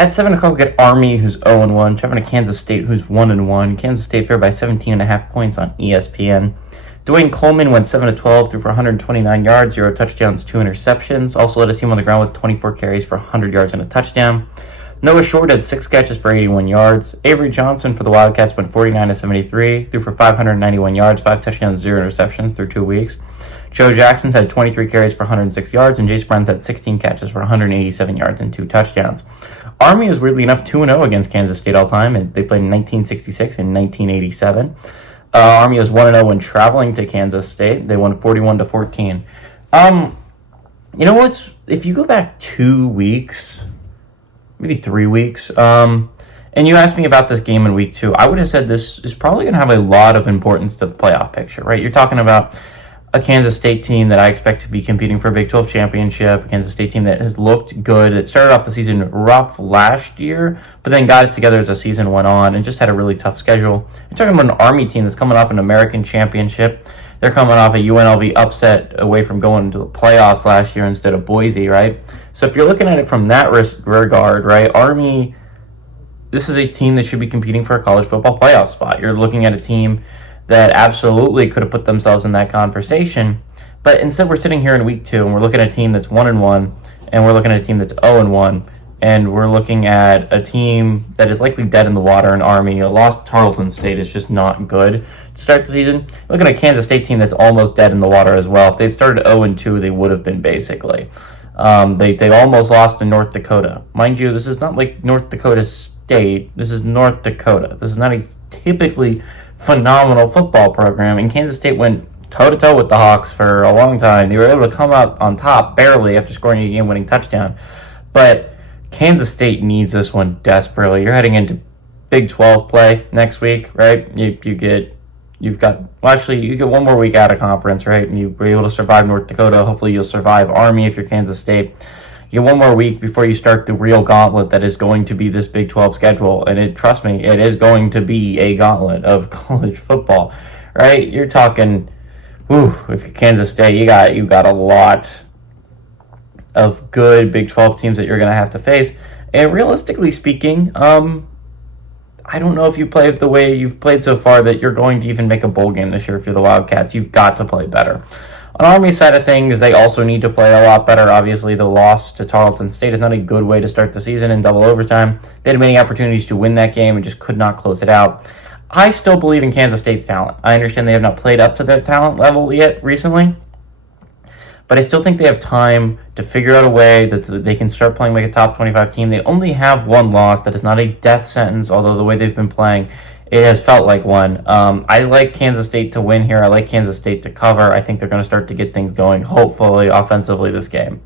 At 7 o'clock, we get Army, who's 0-1, traveling to Kansas State, who's 1-1. Kansas State favored by 17.5 points on ESPN. Dwayne Coleman went 7-12, threw for 129 yards, 0 touchdowns, 2 interceptions. Also led his team on the ground with 24 carries for 100 yards and a touchdown. Noah Short had 6 catches for 81 yards. Avery Johnson for the Wildcats went 49-73, threw for 591 yards, 5 touchdowns, 0 interceptions through 2 weeks. Joe Jackson's had 23 carries for 106 yards, and Jace Brown's had 16 catches for 187 yards and 2 touchdowns. Army is weirdly enough 2-0 against Kansas State all time, and they played in 1966 and 1987. Army is 1-0 when traveling to Kansas State. They won 41-14. You know what? If you go back 2 weeks, maybe 3 weeks, and you asked me about this game in week 2, I would have said this is probably going to have a lot of importance to the playoff picture, right? You're talking about a Kansas State team that I expect to be competing for a Big 12 championship, a Kansas State team that has looked good. It started off the season rough last year, but then got it together as the season went on and just had a really tough schedule. You're talking about an Army team that's coming off an American championship. They're coming off a UNLV upset away from going to the playoffs last year instead of Boise, right? So if you're looking at it from that regard, right, Army, this is a team that should be competing for a college football playoff spot. You're looking at a team that absolutely could have put themselves in that conversation. But instead, we're sitting here in week 2, and we're looking at a team that's 1-1, and we're looking at a team that's 0-1, and we're looking at a team that is likely dead in the water in Army. A lost Tarleton State is just not good to start the season. Looking at a Kansas State team that's almost dead in the water as well. If they started 0-2, they would have been basically. They almost lost to North Dakota. Mind you, this is not like North Dakota State. This is North Dakota. This is not a typically phenomenal football program, and Kansas State went toe-to-toe with the Hawks for a long time. They were able to come out on top barely after scoring a game-winning touchdown, but Kansas State needs this one desperately. You're heading into Big 12 play next week, right? You get one more week out of conference, right? And you were able to survive North Dakota. Hopefully you'll survive Army if you're Kansas State. You get one more week before you start the real gauntlet that is going to be this Big 12 schedule. And trust me, it is going to be a gauntlet of college football, right? You're talking, if you're Kansas State, you got a lot of good Big 12 teams that you're going to have to face. And realistically speaking, I don't know if you play the way you've played so far that you're going to even make a bowl game this year if you're the Wildcats. You've got to play better. On Army's side of things, they also need to play a lot better. Obviously, the loss to Tarleton State is not a good way to start the season in double overtime. They had many opportunities to win that game and just could not close it out. I still believe in Kansas State's talent. I understand they have not played up to their talent level yet recently, but I still think they have time to figure out a way that they can start playing like a top 25 team. They only have one loss. That is not a death sentence, although the way they've been playing, it has felt like one. I like Kansas State to win here. I like Kansas State to cover. I think they're going to start to get things going, hopefully, offensively this game.